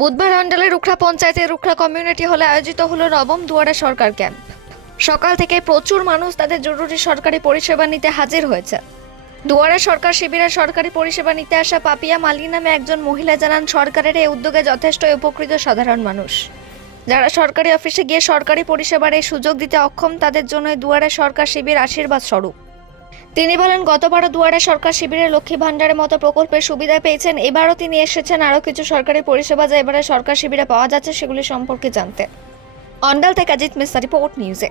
বুধবার অন্ডালের রুখরা পঞ্চায়েতের রুখরা কমিউনিটি হলে আয়োজিত হলো নবম দুয়ারে সরকার ক্যাম্প। সকাল থেকে প্রচুর মানুষ তাদের জরুরি সরকারি পরিষেবা নিতে হাজির হয়েছে। দুয়ারে সরকার শিবিরে সরকারি পরিষেবা নিতে আসা পাপিয়া মালি নামে একজন মহিলা জানান, সরকারের এই উদ্যোগে যথেষ্ট উপকৃত সাধারণ মানুষ। যারা সরকারি অফিসে গিয়ে সরকারি পরিষেবার এই সুযোগ দিতে অক্ষম, তাদের জন্য দুয়ারে সরকার শিবির আশীর্বাদ স্বরূপ। তিনি বলেন গতবারও দুয়ারে সরকার শিবিরের লক্ষ্মী ভাণ্ডারের মতো প্রকল্পের সুবিধা পেয়েছেন। এবারও তিনি এসেছেন, আরও কিছু সরকারি পরিষেবা যা এবারে সরকার শিবিরে পাওয়া যাচ্ছে সেগুলি সম্পর্কে জানতে। অন্ডাল থেকে অজিত মিস্তা রিপোর্ট নিউজে।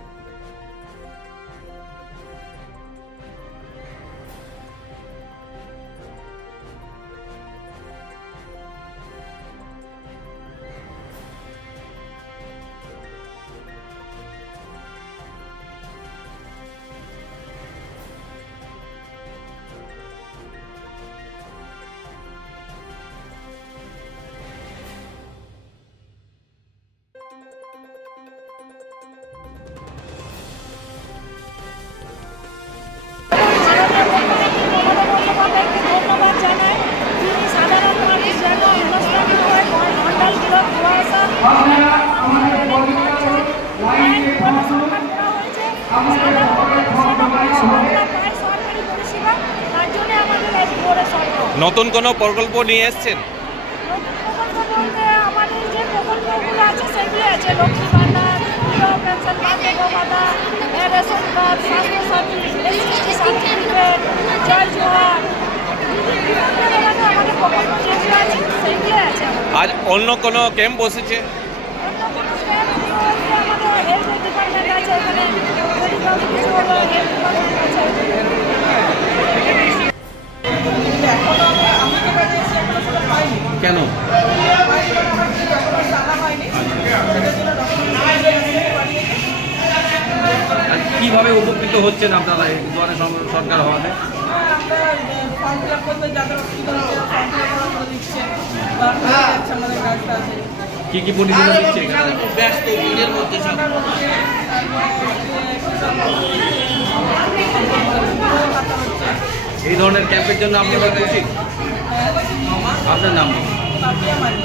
তিনি সাধারণ মানুষ যেন হয়ে কুয়াশা নতুন কোনো প্রকল্প নিয়ে এসছেন? নতুন প্রকল্প আমাদের যে প্রকল্পগুলো আছে সেগুলো আছে। লক্ষ্মী ভাণ্ডার বিধবা পেনশন বার্ধক্য ভাতা রেশন কার্ড স্বাস্থ্য সাথী জয় জোহার বিভিন্ন ধরনের আমাদের প্রকল্প যেগুলো আছে সেগুলো আছে আজ অন্য কোনো ক্যাম্প বসেছে? কোনো? কীভাবে উপকৃত হচ্ছেন আপনারা এই দুয়ারে সরকার হওয়াতে? দিচ্ছে বা আমাদের কাজটা আছে। কি কি পরিষেবা দিচ্ছে ব্যস্ত ভিড়ের মধ্যে সব। এই ধরনের ক্যাম্পের জন্য আপনারা খুশি? আপনার নাম মানি